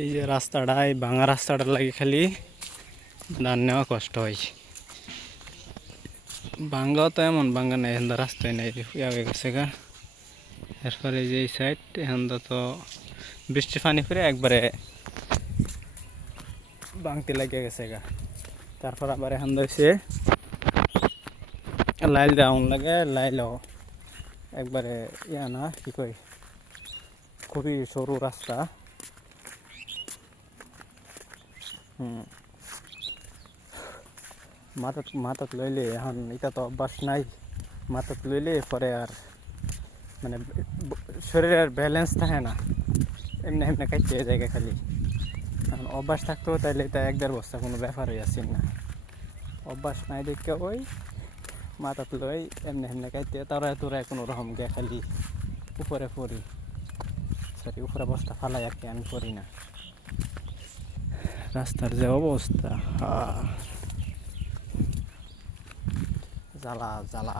এই যে রাস্তাটা, এই ভাঙা রাস্তাটা লাগে খালি ধান নেওয়া কষ্ট হয় ভাঙ্গাও তো এমন, ভাঙ্গা নেই, এখান রাস্তায় নেই হয়ে গেছে গা। এরপরে যে এই সাইড এখান তো বৃষ্টি পানি করে একবারে ভাঙতে লাগে গেছে গা। তারপর আবার এখান হয়েছে লাইল দেওয়া লাগে, লাইলও একবারে ইয়া না, কি কই খুবই সরু রাস্তা। মাথাত মাথাত লইলে এখন এটা তো অভ্যাস নাই। মাথাত লইলে পরে আর মানে শরীরের ব্যালেন্স থাকে না। এমনি এমনি কাটতে জায়গা খালি। এখন অভ্যাস থাকতো তাইলে এটা এক দেড় বস্তা কোনো ব্যাপারই আছে না। অভ্যাস নাই দেখে ওই মাথাত লই এমনি এমনি কাটতে তারা তোরা কোনো রকম গে খালি উপরে পড়ি। সরি, উপরে বস্তা ফালাই আর কি আমি পড়ি না। রাস্তার যে অবস্থা জ্বালা জ্বালা